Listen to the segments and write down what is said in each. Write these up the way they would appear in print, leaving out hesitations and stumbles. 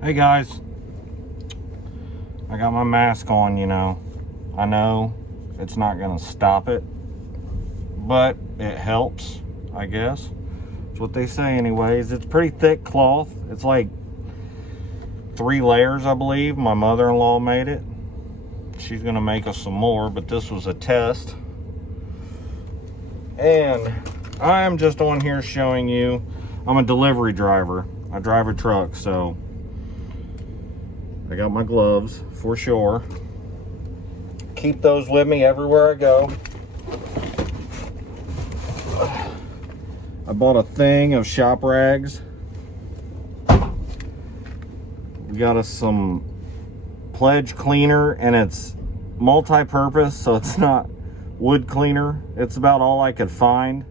Hey guys, I got my mask on, you know. I know it's not gonna stop it, but it helps, I guess. That's what they say anyways. It's pretty thick cloth. It's like 3 layers, I believe. My mother-in-law made it. She's gonna make us some more, but this was a test. And I am just on here showing you, I'm a delivery driver. I drive a truck, so I got my gloves for sure. Keep those with me everywhere I go. I bought a thing of shop rags. We got us some Pledge cleaner, and it's multi-purpose, so it's not wood cleaner. It's about all I could find.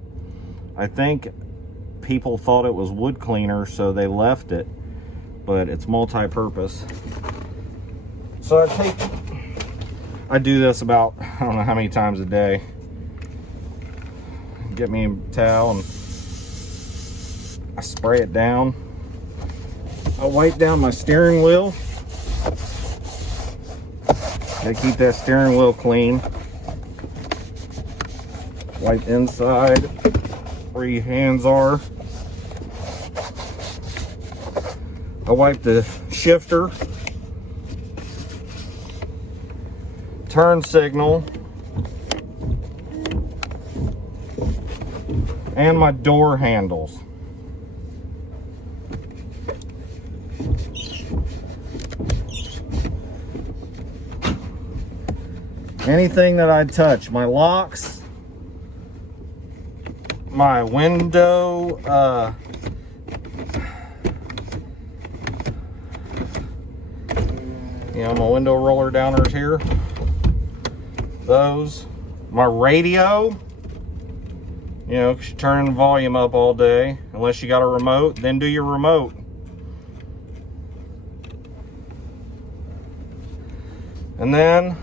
I think people thought it was wood cleaner, so they left it, but it's multi-purpose. So I do this about, I don't know how many times a day. Get me a towel and I spray it down. I wipe down my steering wheel. Gotta keep that steering wheel clean. Wipe inside where your hands are. I wipe the shifter, turn signal, and my door handles. Anything that I touch, my locks, my window, my window roller downers here, those, my radio, because you're turning the volume up all day. Unless you got a remote, then do your remote. And then,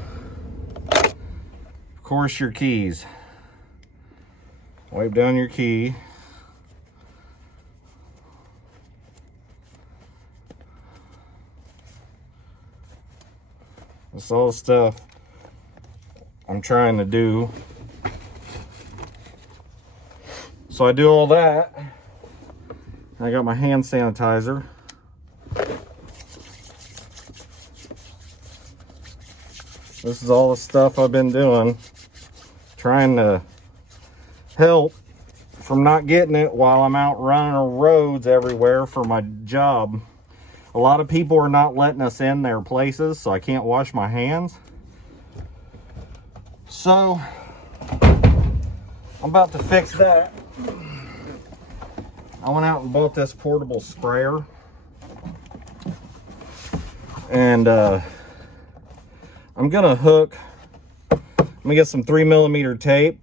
of course, your keys. Wipe down your key. That's all the stuff I'm trying to do. So I do all that. I got my hand sanitizer. This is all the stuff I've been doing, trying to help from not getting it while I'm out running roads everywhere for my job. A lot of people are not letting us in their places, so I can't wash my hands. So I'm about to fix that. I went out and bought this portable sprayer, and I'm gonna get some 3mm tape,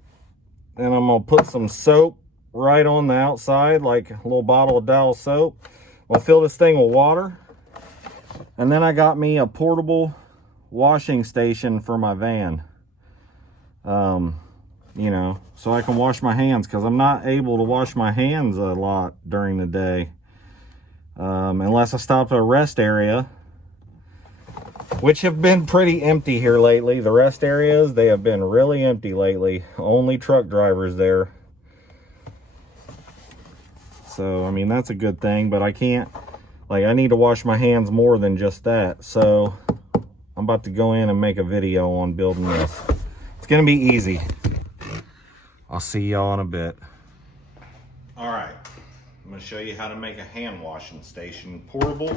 and I'm gonna put some soap right on the outside, like a little bottle of Dial soap. I'll fill this thing with water, and then I got me a portable washing station for my van. So I can wash my hands, because I'm not able to wash my hands a lot during the day, unless I stop at a rest area, which have been pretty empty here lately. The rest areas, they have been really empty lately. Only truck drivers there. So, I mean, that's a good thing, but I can't, I need to wash my hands more than just that. So, I'm about to go in and make a video on building this. It's going to be easy. I'll see y'all in a bit. All right, I'm going to show you how to make a hand washing station, portable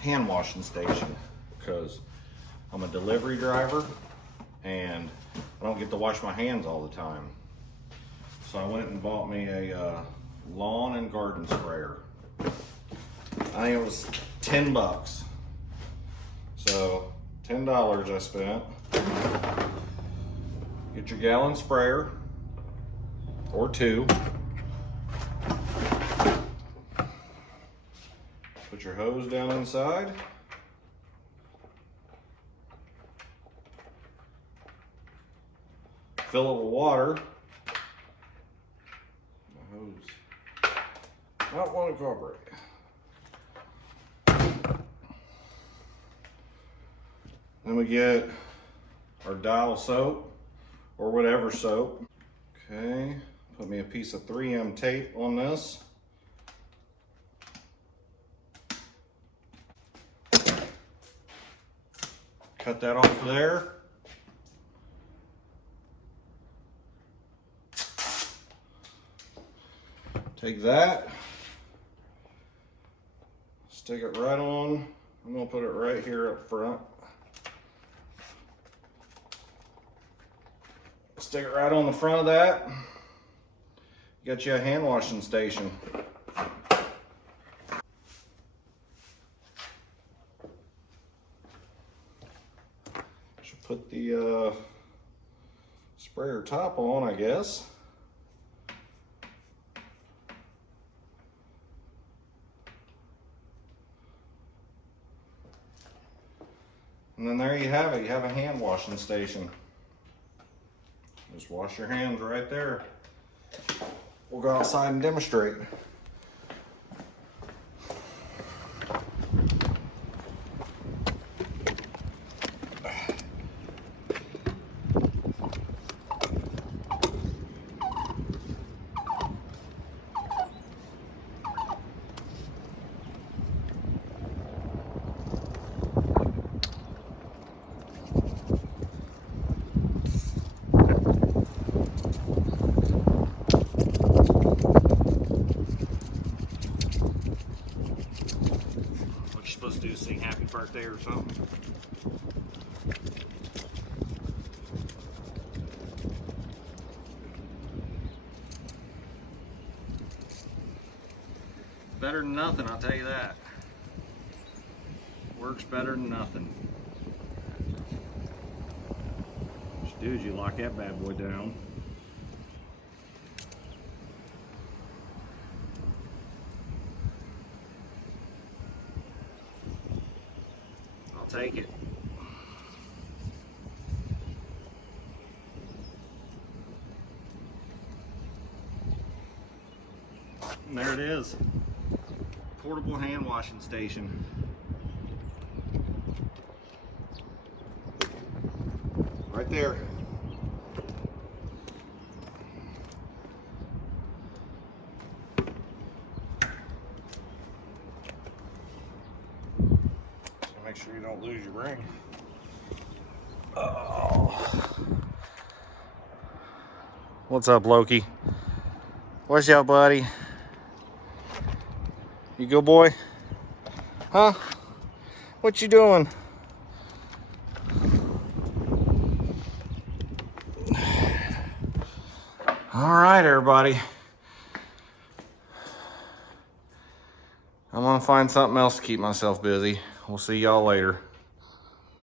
hand washing station, because I'm a delivery driver and I don't get to wash my hands all the time. So I went and bought me a lawn and garden sprayer. I think it was 10 bucks. So $10 I spent. Get your gallon sprayer, or 2. Put your hose down inside. Fill it with water. My hose not want to cooperate. Then we get our Dial soap or whatever soap. Okay, put me a piece of 3M tape on this. Cut that off there. Take that, stick it right on. I'm gonna put it right here up front. Stick it right on the front of that. Get you a hand washing station. Should put the sprayer top on, I guess. And then there you have it. You have a hand washing station. Just wash your hands right there. We'll go outside and demonstrate. Supposed to do, sing happy birthday or something. It's better than nothing, I'll tell you that. Works better than nothing. What you do is you lock that bad boy down. Take it. And there it is. Portable hand washing station. Right there. Make sure you don't lose your ring. Oh. What's up, Loki? What's up, buddy? You good boy? Huh? What you doing? All right, everybody. I'm gonna find something else to keep myself busy. We'll see y'all later.